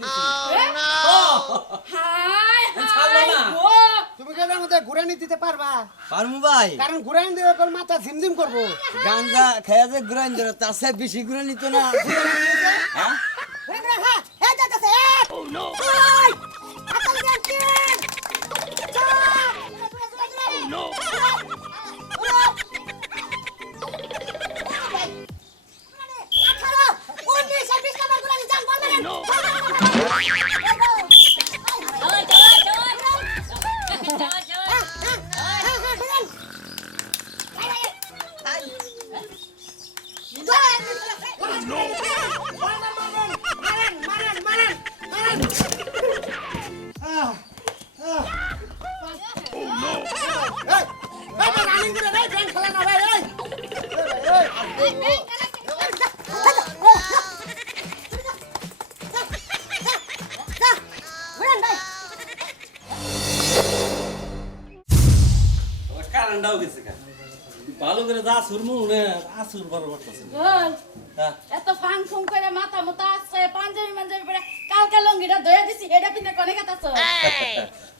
দিছি হাই না। গো! তুমি ঘুরানি দিতে পারবা? পারমু ভাই। কারণ ঘুরানি দেওয়ার পর মাথা ঝিমঝিম করব। গাঞ্জা খেয়ে যে গ্রাইন ধরে তার সাথে বেশি গুলো নিত না। হ্যাঁ? আসুর বড় করতেছে। হ্যাঁ। এত ফাং ফুং করে মাথা মোটা আছে পাঞ্জাবি মাঞ্জাবি পরে কালকা লঙ্গিটা ধুয়ে দিছি এটা পিনে কোনে কাটাছ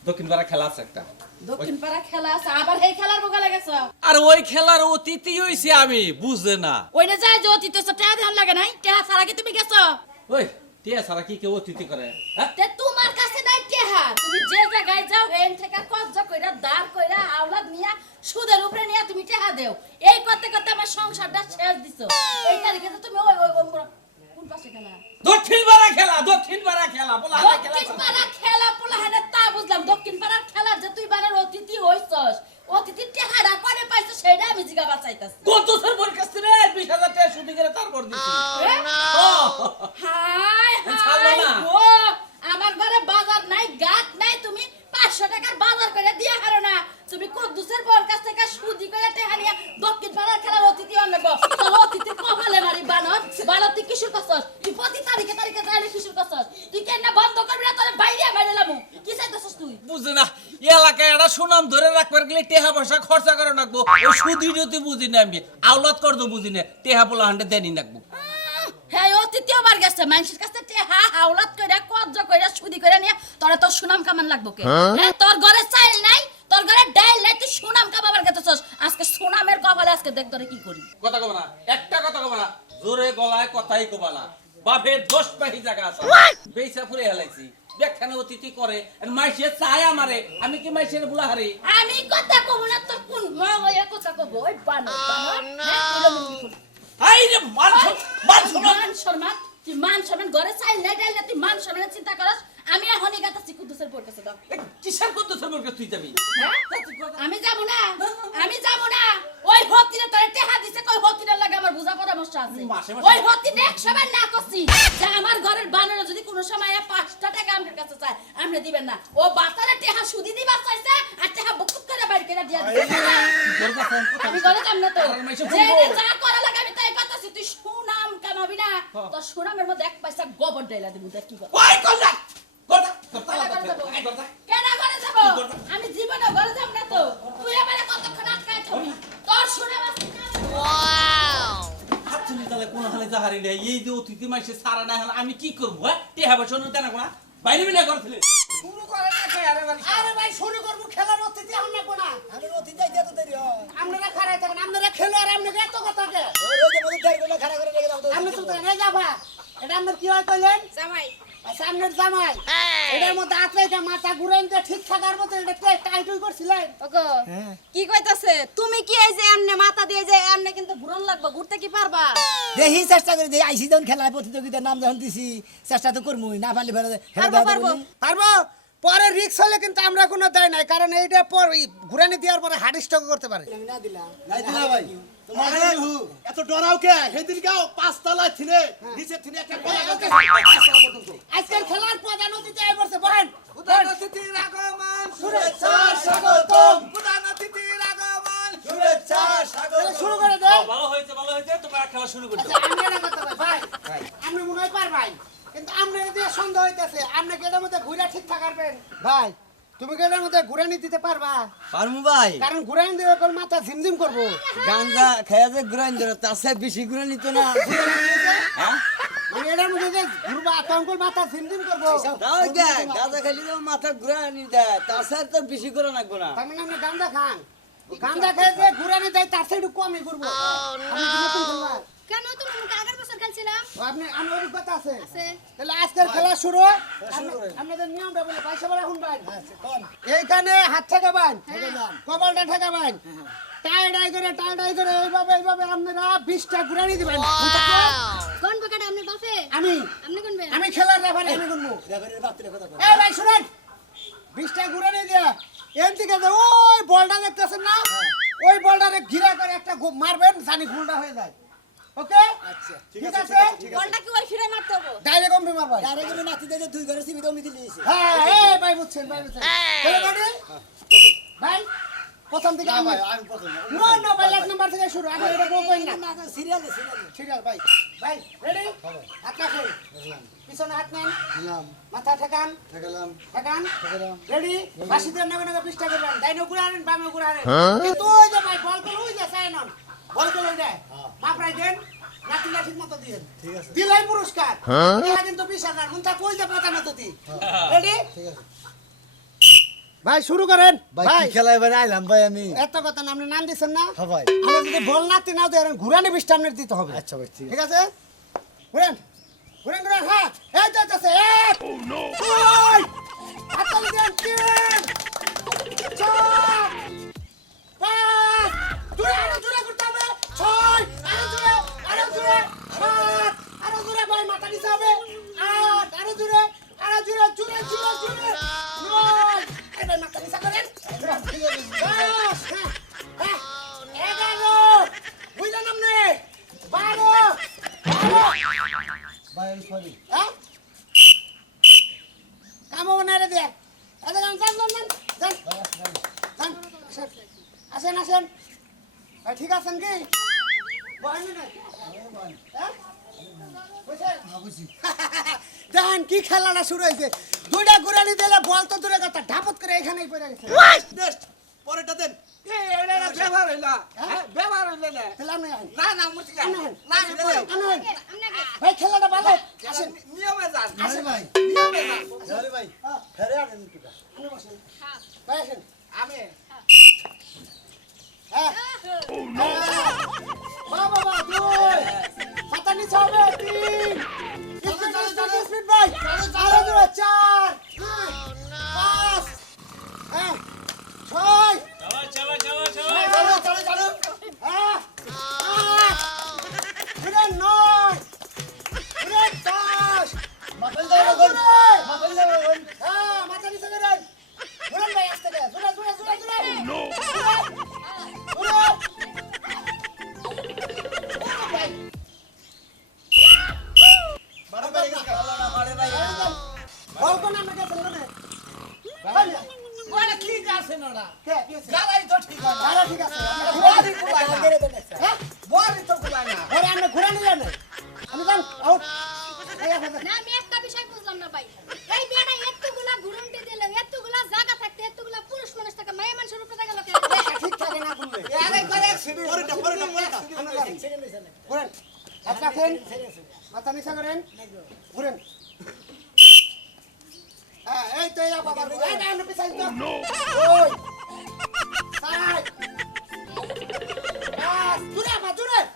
দক্ষিণ পাড়া খেলা আছে একটা। দক্ষিণ পাড়া খেলা আছে আবার এই খেলার বোকা লাগেছো। আর ওই খেলার অতিথি হইছে আমি বুঝে না। ওইটা যায় যে অতীত টেহা ধ্যান লাগে নাই? টেহা সারা কি তুমি গেছো? ওই টিয়া সারা কি কেউ অতিথি করে? হ্যাঁ? তে তোমার কাছে নাই টেহা তুমি যে জায়গায় যাও হেন থেকে কজ্জা কইরা দাঁড় কইরা আওলাদ নিয়া সুদের উপরে নিয়া তুমি টেহা দেও। এই করতে করতে আমার সংসারটা শেষ দিছো। এই তারিখে তো তুমি ওই ওই ওই কোন- পাশে খেলা? দক্ষিণ পাড়া খেলা দক্ষিণ পাড়া খেলা বলা খেলা দক্ষিণ পাড়া খেলা পোলা হেনে তা বুঝলাম। দক্ষিণ পাড়ার খেলার যে তুই বারের অতিথি হইছস অতিথি টেহারা করে পাইছো সেটা আমি জিগা বাঁচাইতাছি কত মোর কাছ থেকে বিশ টাকা শুধু করে তারপর দিছি। হাই হাই গো। আমার ঘরে বাজার নাই গাত নাই তুমি পাঁচশো টাকার বাজার করে দিয়া হারো না। তুমি কদ্দুসের বর কাছ থেকে সুদি করে টেহানিয়া দক্ষিণ পাড়ার খেলার অতিথি অনেক তোর অতিথি কপালে মারি বানর। বানর তুই কিশোর করছস? তুই প্রতি তারিখে তারিখে তাহলে কিশোর করছস? তুই কেন বন্ধ করবি না তোর বাইরে বাইরে লামু কি চাইতেছস তুই? বুঝে না এলাকায় একটা সুনাম ধরে রাখবার গেলে টেহা পয়সা খরচা করে রাখব ওই সুদি টুদি বুঝি না আমি। আওলাদ করতো বুঝি না টেহা পোলা হান্ডে দেনি রাখব হ্যাঁ অতিথি আবার গেছে। মানুষের কাছে টেহা হাওলাত কইরা কজ্জ কইরা সুদি কইরা নিয়ে তোরা তোর সুনাম কামান লাগবো কে? হ্যাঁ? তোর ঘরে চাইল নাই তোর ঘরে ডাইল নাই তুই সুনাম কামাবার গেতেছস। আজকে সুনামের কপালে আজকে দেখ তোরে কি করি। কথা কব না একটা কথা কব না জোরে গলায় কথাই কব না। বাপের দশ পাহি জায়গা আছে। বেইসা ফুরে হেলাইছি ব্যাখ্যানে অতিথি করে মাইসে চায় আমারে আমি কি মাইসের বুলা হারি? আমি কথা কব না তোর কোন মা কথা কব? ওই বানর বানর। হ্যাঁ, তুলে মুখে খুল। আই রে মান মান সম্মান সম্মান তুই মান সম্মান ঘরে চাইল নাই ডাইল তুই মান সম্মানের চিন্তা করস আমি এখনই গাতাছি কুদ্দুসের পর কাছে দাও কিসের করতো তোর কাছে তুই যাবি? হ্যাঁ? আমি যাব না আমি যাব না। ওই হতিরে তোরে টেহা দিছে কই হতিরের লাগে আমার বুঝা পরামর্শ আছে। মাসে মাসে- ওই হতিরে এক সময় না করছি যে আমার ঘরের বানরে যদি কোনো সময় পাঁচটা টাকা আমার কাছে চায় আপনি দিবেন না। ও বাতারে টেহা সুদি দিবা চাইছে আর টেহা বকুত করে বাইরে করে দিয়া দিছে। আমি ঘরে যাব না তো। যে যা করা লাগে আমি তাই করতেছি তুই সুনাম কামাবি না তোর সুনামের মধ্যে এক পয়সা গোবর ডাইলা দিব দেখ কি কর। ওই কথা কেনা ঘরে যাব? আমি জীবনে ঘরে যাব না তো। তুই এবারে কতক্ষণ আটকায় থাকবি? তোর সুনাম কি করব হ্যাঁ? টেহা বসে না তেনা কোনা বাইরে বিনা করছিলে শুরু করে না কে? আরে ভাই আরে ভাই শুরু করব খেলার অতিথি আমরা কোনা আমি অতি যাই তো দেরি হয়। আপনারা খারাই থাকেন আপনারা খেলো আর আপনাকে এত কথা কে? ওই রোজে মধ্যে দেরি করে খাড়া করে রেখে দাও তো আপনি না যাবা। এটা আপনার কি হয় কইলেন? জামাই। সামনের জামাই। এটার মধ্যে মাথা ঘুরেন যে ঠিক থাকার মতো এটা টাইটুই করছিলেন? ওগো কি কইতাছে? তুমি কি এই যে এমনে মাথা দিয়ে যে এমনে কিন্তু ঘুরন লাগবে ঘুরতে কি পারবা? দেখি চেষ্টা করে আইসি যখন খেলায় প্রতিযোগিতার নাম যখন দিছি চেষ্টা তো করবই না পারলে পারব, পারব। পারব? পরে রিক্স হলে কিন্তু আমরা কোনো দেয় নাই কারণ এইটা পর ঘুরানি দেওয়ার পরে হার্ড স্ট্রোক করতে পারে। নাই দিলা ভাই। এত ডরাও কে? সেদিন গাও নিচে একটা কলা গাছ আছে, পাঁচতলা পর্যন্ত। আজকের খেলার প্রধান অতিথি এই বলছে বলেন। প্রধান অতিথির আগমন শুভেচ্ছা, স্বাগতম। প্রধান অতিথির আগমন তাহলে শুরু করে ভালো হয়েছে ভালো হয়েছে তোমরা খেলা শুরু করে। আচ্ছা, করতে ভাই। আপনি মনে হয় পারবাই কিন্তু দিয়ে সন্দেহ হইতেছে আপনি কি এটার মধ্যে ঘুরে ঠিক থাকারবেন ভাই তুমি কি এটার মধ্যে ঘুরানি দিতে পারবা। পারমু ভাই। কারণ ঘুরানি দেওয়ার পর মাথা ঝিমঝিম করব। গাঞ্জা খেয়ে যে গ্রাইন ধরে তার সাথে বেশি গুলো নিত না। হ্যাঁ? মানে এটার মধ্যে যে ঘুরবা তঙ্কুল মাথা ঝিমঝিম করব। তাও গাঁজা তো মাথা ঘুরে আনি দেয় তার সাথে তো বেশি করে রাখব না। তার মানে খান। গান্দা খেয়ে যে ঘুরানি দেয় তার সাইড কমই করব। কেন তুমি আমাকে আগের বছর খেলছিলাম আপনি আমি অভিজ্ঞতা আছে। আছে। তাহলে আজকের খেলা শুরু। আপনাদের নিয়মটা বলে পয়সা বলে এখন বাইন এইখানে হাত থেকে বাইন কপালটা থেকে বাইন টাই টাই করে টাই টাই করে এইভাবে এইভাবে আপনারা বিশটা ঘুরানি দিবেন। কোন পকেটে আপনি বাপে আমি। আপনি কোন আমি খেলার রেফারি আমি গুনবো। রেফারির বাপরে কথা এই ভাই শুনেন। বিশটা ঘুরানি দিয়া এন থেকে ওই বলটা দেখতেছেন না? ওই বলটারে ঘিরা করে একটা মারবেন জানি ভুলটা হয়ে যায়। ওকে? আচ্ছা ঠিক আছে বলটা কি ওই ফিরে মারতে হবে? ডাইরেক্ট নাতি দেখে দুই ঘরে সিবি দমি দিলি হ্যাঁ এই ভাই বুঝছেন ভাই বুঝছেন। চলো গাড়ি ভাই প্রথম থেকে আমি আমি প্রথম নো নো ভাই এক নাম্বার থেকে শুরু আগে এটা বউ কই না। সিরিয়ালে সিরিয়ালে সিরিয়াল ভাই। ভাই রেডি হাত রাখুন। পিছনে হাত নেন। মাথা ঠেকান। ঠেকালাম। ঠেকান। ঠেকালাম। রেডি বাসি দিয়ে নেবে নেবে পিস্টা করবেন। ডাইনো ঘুরে আনেন বামে ঘুরে আনেন। কিন্তু ওই যে ভাই বল করে ওই যে সাইন অন বল করে ওই যায় মাপ রাই দেন লাঠিটা ঠিক মতো দিয়েন। ঠিক আছে। দিলাই পুরস্কার। এটা কিন্তু বিশ হাজার কোনটা কই যে পাতা মতো দি রেডি ঠিক আছে। ভাই শুরু করেন। ভাই কি খেলা এবারে আইলাম ভাই আমি? এত কথা না আপনি নাম দিচ্ছেন না? হ্যাঁ ভাই। আমরা যদি বল নাতি নাও দেন ঘুরানি বিশটা আপনার দিতে হবে। আচ্ছা ভাই ঠিক আছে। ঘুরেন। ঘুরেন ঘুরেন হ্যাঁ এই তো আছে এক দুই হাততালি দেন তিন। দেখেন কি খেলাটা শুরু হয়েছে? দুইটা গুরানি দিলে বল তো দূরে কথা ঢাপত করে এখানেই পড়ে গেছে। নেক্সট পরেরটা দেন। ব্যবহার হইলা। ব্যবহার হইলে। না। না ভাই খেলাটা ভালো? আসেন। নিয়মে যান। আরে ভাই। নিয়মে যান। আরে ভাই ফেরে আনেন কিটা। আপনি বসেন। ভাই আসেন। আমি? হ্যাঁ। বাবা বাবা দুই। হাতা নিচে হবে তিন। ছয়। রাখেন মাথা নিচা করেন। ঘুরেন। হ্যাঁ এই তো এই বাবা এই না আমরা পিছাই তো। ওই সাইড পাঁচ দূরে মা দূরে আরে দূরে।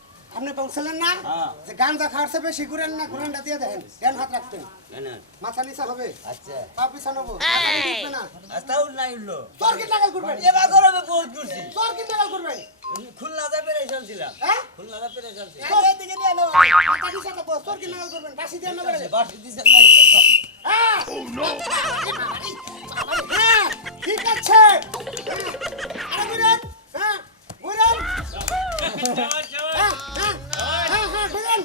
আপনি বলছিলেন না হ্যাঁ। যে গাঞ্জা খাওয়ার চেয়ে বেশি ঘুরেন না ঘুরেনটা দিয়ে দেখেন দেন হাত রাখতেন। মাথা নিচা হবে। আচ্ছা। পা পিছানো হবে। মাথা নিচে উঠবে না। আস্তাও নাই উঠল তোর কি টাকাল করবেন এবার গরমে বহুত করছি। তোর কি টাকাল করবেন খুলনা যা পেরেছান ছিলাম। হ্যাঁ? খুলনা যা পেরেছান ছিলাম এদিকে নিয়ে নাও মাথা নিচা তো তোর কি করবেন বাসি দিয়ে না বাসি দিছেন নাই। হ্যাঁ। ঠিক আছে। আরে ঘুরেন হ্যাঁ। ঘুরেন হ্যাঁ হ্যাঁ হ্যাঁ হ্যাঁ ঘুরেন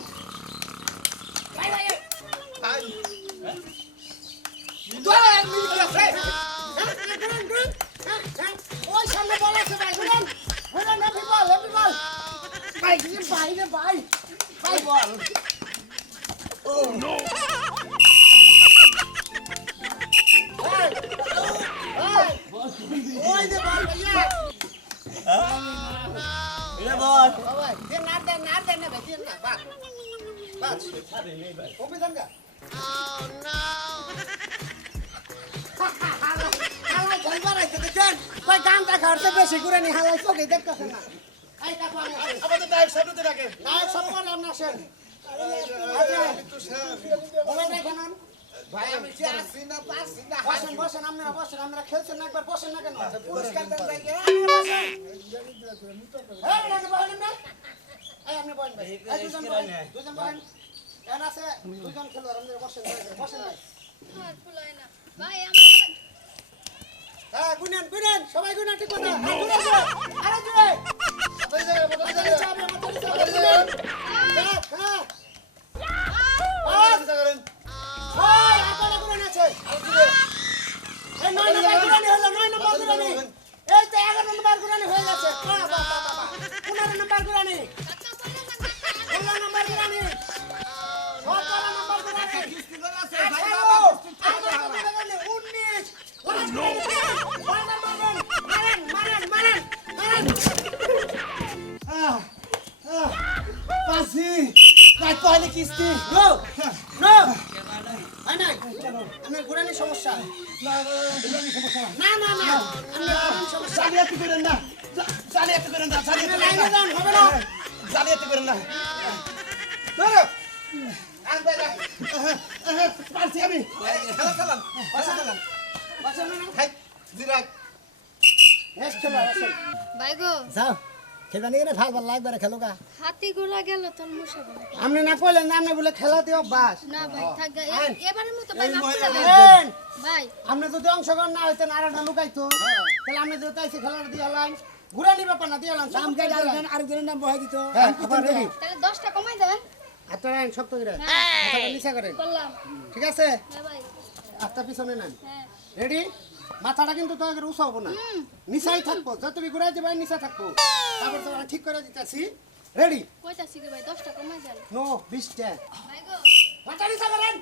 ভাই ভাই তোরা মিনিট আছে হ্যাঁ হ্যাঁ ঘুরেন ঘুরেন হ্যাঁ হ্যাঁ ওই সামনে বল আছে ভাই এই, এই, ওই যে এই আমি আসি। আমি না পাসি না বসেন বসেন আপনারা বসেন। আপনারা খেলছেন না একবার বসেন না কেন? পুরস্কার দেন ভাই এই? এই, আপনি। এই, এই, এই, বসেন, হ্যাঁ, গুনেন, সবাই গুনেন, ঠিক কথা। আর আরও হ্যাঁ। এই। এই তো এগারো নম্বর অভ্যাস। না ভাই থাক গা। এ- এবারের মতো ভাই মাফ করে দেন। দেন। ভাই। আপনি যদি অংশগ্রহণ না হইতেন আর একটা লুকাইতো তাহলে আপনি যদি তাইছে খেলাটা দিয়ে হলাম ঘুরানি ব্যাপার না দিয়ে নাম বহাই দিত। হ্যাঁ। তাহলে দশটা কমাই দেন। হাতটা রাখেন শক্ত করে। হ্যাঁ। করেন ঠিক আছে? হ্যাঁ হাতটা পিছনে নেন। হ্যাঁ। রেডি মাথাটা কিন্তু তোমাকে উঁচা হব না। নিশাই থাকব। যত তুমি ঘুরাই দিবাই নিশা থাকব। তারপর তো ঠিক করে দিতেছি। রেডি কয়টা শিখে ভাই কমাই নো মাথা নিশা করেন।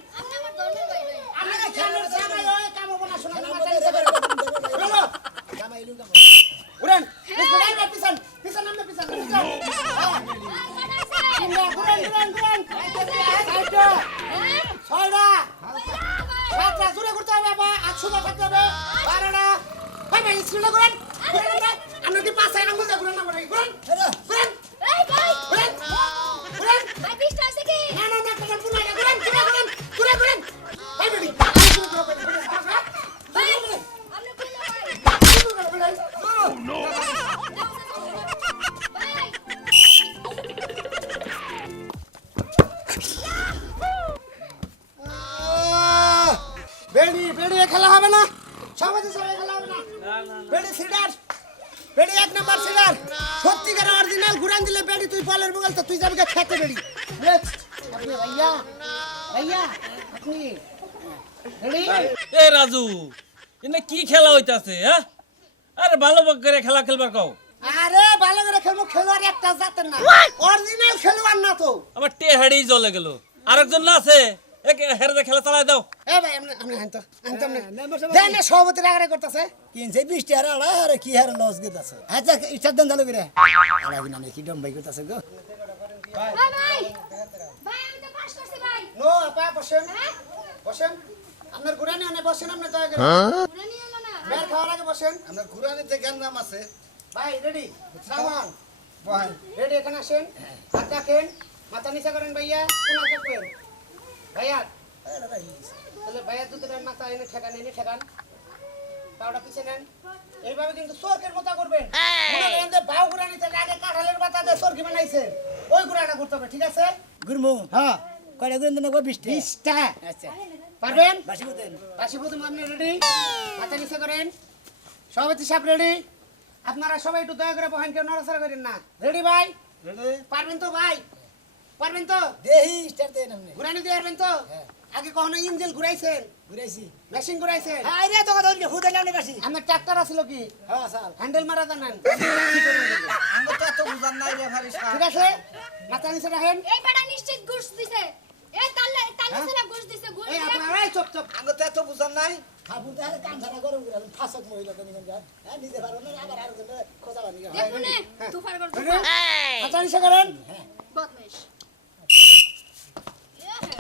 দিলে বেড়ি তুই বলের বগল তো তুই যাবি খেতে বেড়ি। ভাইয়া ভাইয়া আপনি এ রাজু এনে কি খেলা হইতাছে হ্যাঁ? আরে ভালো করে খেলা খেলবার কও। আরে ভালো করে খেলব খেলোয়াড় একটা জাতের না। অরিজিনাল খেলোয়াড় না তো। আমার টে হাড়ি জ্বলে গেল। আরেকজন না আছে এক হেরে খেলা চালাই দাও। এ ভাই আপনি আপনি আপনি দেন না সভাপতি রাগারে করতেছে। কিনছে বৃষ্টি আর আড়া আরে কি হারে লস গেত আছে আচ্ছা ইচ্ছার দেন চালু করে। আড়া বিনা নাকি ডম বাই করতেছে গো? ভাই ভাই ভাই আমি তো পাস করছি ভাই। নো আপা বসেন। বসেন। আপনার ঘুরানি অনেক বসেন আপনি দয়া করে ঘুরে এলো না বের খাওয়ার আগে বসেন। আপনার ঘুরানিতে জ্ঞান নাম আছে। ভাই রেডি সামান বহান রেডি এখানে আসেন। হাত রাখেন। মাথা নিচা করেন ভাইয়া। কোন হাতে করেন ভাইয়া। তাহলে ভাইয়া দুটো মাথা এনে ঠেকান এনে ঠেকান। পাউডা পিছে নেন। এইভাবে কিন্তু সরকের মতো করবেন। বাউ গুড়া নিতে আগে কাঁঠালের পাতা দিয়ে সরকি বানাইছেন ওই গুড়াটা করতে হবে ঠিক আছে? গুরমু হ্যাঁ। কয়টা করে দেন বিশটা। বিশটা। আচ্ছা। পারবেন? বাসি বলতেন বাসি প্রথম আপনি রেডি মাথা নিচে করেন। সভাপতি সাহেব রেডি আপনারা সবাই একটু দয়া করে বহান কেউ নড়াচড়া করেন না। রেডি ভাই? পারবেন তো ভাই? পারবেন তো? দেহি স্টার দেন আপনি। ঘুরানি দিয়ে পারবেন তো? হ্যাঁ। আগে কখনো ইঞ্জিন ঘুরাইছেন? ঘুরাইছি। মেশিন ঘুরাইছেন? হ্যাঁ রে তো কথা হইছে হুদাই নামনে বাসি আপনার ট্রাক্টর আছিল কি? হ্যাঁ সাল হ্যান্ডেল মারা জানেন আমরা তো এত বুঝান নাই রেফারি ঠিক আছে? মাথা নিচে রাখেন। এই বেটা নিশ্চিত ঘুষ দিছে। এই তাল্লে তাল্লে ছেলে ঘুষ দিছে ঘুষ এই আপনারা এই চুপ চুপ। আমরা তো এত বুঝান নাই। খাবু তাহলে কাম ছাড়া গরম করে ফাঁসক মহিলা তো নিবেন যা হ্যাঁ নিজে পারো না আবার আর জন্য খোঁজা বানি দেখুন তুফার কর রেডি মাথা নিচে করেন। বদমাইশ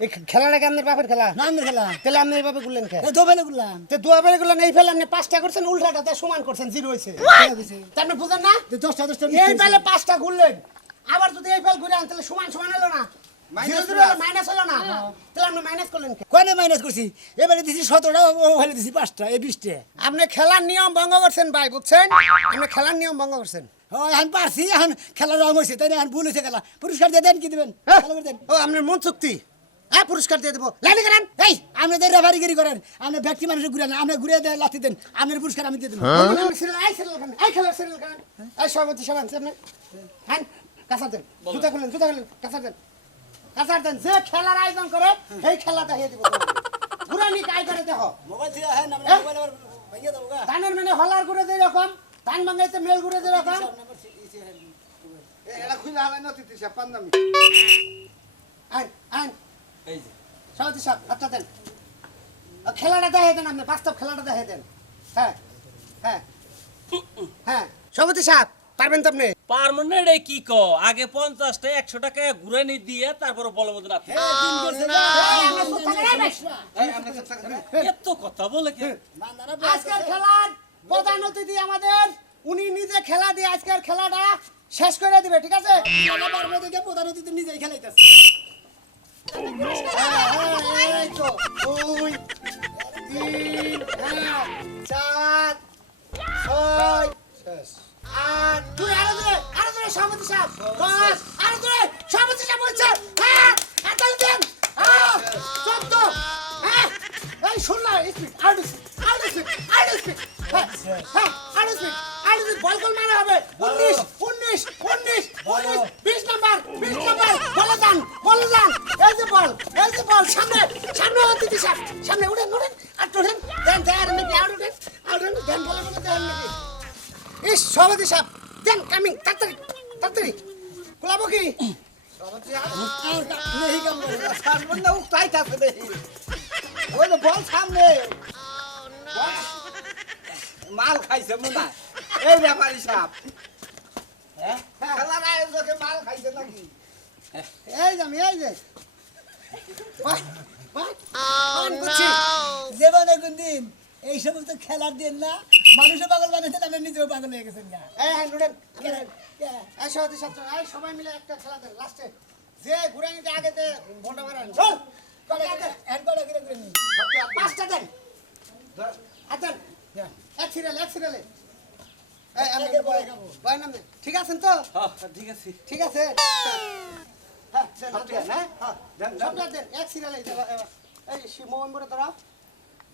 এই না এই এই এই খেলা নি এই এই আমার। এই এই এই আপনার বাপের খেলা? নাম খেলা। তাহলে আপনি এইভাবে করলেন খেলা গুলাম তো নেই ফেলে আপনি পাঁচটা করছেন উল্টাটাতে সমান করছেন জিরো হয়েছে তা আপনি বুঝেন না? দশটা দশটা এই পাঁচটা ঘুরলেন। আবার যদি এই ফেল ঘুরে আন তাহলে সমান সমান হলো না। মাইনাস হলো না। তাহলে আপনি মাইনাস করলেন কয়নে মাইনাস করছি? এবারে দিছি সতেরোটা ও হলে দিছি পাঁচটা এই বিশটা। আপনি খেলার নিয়ম ভঙ্গ করছেন ভাই বুঝছেন? আপনি খেলার নিয়ম ভঙ্গ করছেন। ও এখন পারছি এখন খেলা রং হয়েছে তাই এখন ভুল হয়েছে খেলা। পুরস্কার দিয়ে দেন কি দিবেন? হ্যাঁ? ও আপনার মন চুক্তি। হ্যাঁ পুরস্কার দিয়ে দেবো। লাইনে করেন এই আপনি তো রেফারিগিরি করেন আপনি ব্যক্তি মানুষের ঘুরে না আপনি ঘুরে দেন লাথি দেন আপনার পুরস্কার আমি দিয়ে দেবো। এই সিরিয়াল এই খেলার সিরিয়াল খান। এই সভাপতি সব আনছে আপনি। হ্যাঁ কাঁচা দেন জুতা খুলেন জুতা খুলেন কাঁচা দেন। কাঁচা দেন যে খেলার আয়োজন করে সেই খেলা দেখিয়ে দিব। ঘুরানি কাই করে দেখো। মোবাইল থেকে হ্যাঁ নাম হ্যাঁ? মোবাইল আবার ভাঙিয়ে দেবো গা। ধানের মানে হলার ঘুরে যে রকম ধান ভাঙাইতে মেল ঘুরে যে রকম এটা খুলে হালাই না তিতি পান্দামি আইন আইন এই যে। সভাপতি সাহেব হাতটা দেন। খেলাটা দেখিয়ে দেন আপনি বাস্তব খেলাটা দেখিয়ে দেন। হ্যাঁ হ্যাঁ হ্যাঁ। সভাপতি সাহেব পারবেন তো আপনি? পার্মানেন্ট কি ক? আগে পঞ্চাশটা একশো টাকা ঘুরে নি দিয়ে তারপরে বলো মতো না এই, আমরা চুপ থাকেন, এই ভাই। এই আমরা সব থাকেন এত কথা বলে কি? আজকের খেলার প্রধান অতিথি আমাদের উনি নিজে খেলা দিয়ে আজকের খেলাটা শেষ করে দিবে ঠিক আছে? প্রধান অতিথি নিজেই খেলাইতেছে। হ্যাঁ, হ্যাঁ, আট, দুই, আরও দূরে, আরও দূরে, সভাপতি সাহেব, দশ, আরও দূরে, সভাপতি সাহেব বলছে, হ্যাঁ, হাততালি দেন, হ্যাঁ, চোদ্দ, হ্যাঁ, এই ষোলো, speed, out speed, out speed, out speed, হ্যাঁ, হ্যাঁ, out speed, out speed, ball goal মারা হবে, উনিশ, উনিশ, উনিশ, উনিশ, বিশ নাম্বার, বিশ নাম্বার, বলে যান, বলে যান, এই যে বল, এই যে বল, সামনে, সামনে অতিথি সাহেব, সামনে উঠেন, উঠেন, আর উঠেন, দেন, দেন, নাকি, আউট উঠেন, আউট উঠেন, দেন, বলে বলে দেন নাকি। ইস, সভাপতি সাহেব, দেন, কামিং, তাড়াতাড়ি, তাড়াতাড়ি, গোলাপো কি? সামনে বল সামনে। মাল খাইছে মুনা এই রেফারি সাহেব হ্যাঁ? খেলার আয়োজকে মাল খাইছে নাকি? এই যে আমি, এই যে। বাহ, বাহ, অন করছি। জীবনে কোনদিন এই সমস্ত খেলার দিন না মানুষও পাগল বানাইছেন আপনি নিজেও পাগল হয়ে গেছেন সবাই মিলে একটা খেলা দেন, লাস্টে। যে ঘুরে নিতে আগে যে বলটা বেরান। চল, হ্যান্ড করা কিরে করে নি পাঁচটা দেন। আর দেন। এক সিরিয়াল, এক সিরিয়ালে। এই, আমি বয় খাব। বয় নামে। ঠিক আছেন তো? হ্যাঁ, ঠিক আছে। ঠিক আছে? হ্যাঁ, ঠিক আছে, হ্যাঁ? হ্যাঁ, মোহন বলে।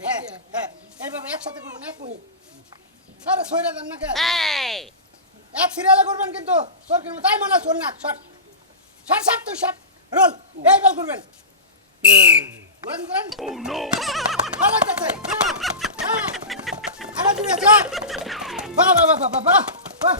হ্যাঁ, হ্যাঁ, এইভাবে একসাথে করবেন, এক মিনিট। আরে, সইরা দেন না কে? এক সিরিয়ালে করবেন কিন্তু তোর কিন্তু তাই মনে হয় শোন না শট শট শট তুই শট রোল এই বল করবেন। হ্যাঁ, হ্যাঁ। দূরে যা বা বা বা বা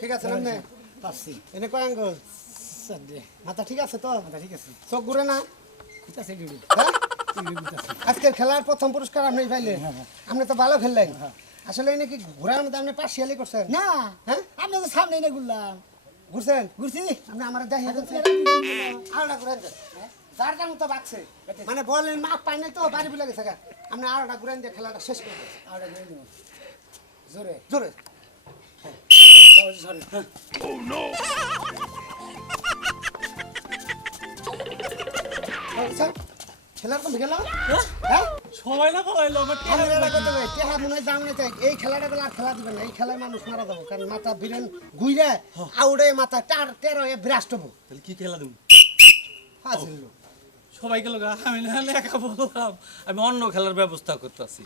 ঠিক আছে এনে কয় আঙ্গুল সাদে মাথা ঠিক আছে তো? মাথা ঠিক আছে। চোখ ঘুরে না? ঠিক আছে ডিউটি হ্যাঁ? আজকের খেলার প্রথম পুরস্কার আপনি পাইলেন। আপনি তো ভালো খেললেন। আসলে নাকি ঘোরার মধ্যে আপনি পার্সিয়ালি করছেন? না। হ্যাঁ? আমি তো সামনে না ঘুরলাম। ঘুরছেন? ঘুরছি। আপনি আমার দিচ্ছেন আরোটা ঘুরেন দেন। যারটা মতো বাঁচছে মানে বলেন মাপ পাই নাই তো বাড়ি বুলে গেছে গা। আপনি আরোটা ঘুরেন দিয়ে খেলাটা শেষ করে দেন। আর জোরে। জোরে। সরি। স্যার খেলার কোন গেল হ্যাঁ? না আমার করতে টেহা মনে হয় এই খেলাটা বেলা খেলা দিবেন না এই খেলায় মানুষ মারা যাব কারণ মাথা বিরেন গুইরে আউড়ে মাথা টার তেরো এ বিরাষ্ট তাহলে কি খেলা দেবো? হাজির লোক সবাই গেল গা আমি না লেখা বললাম। আমি অন্য খেলার ব্যবস্থা করতেছি।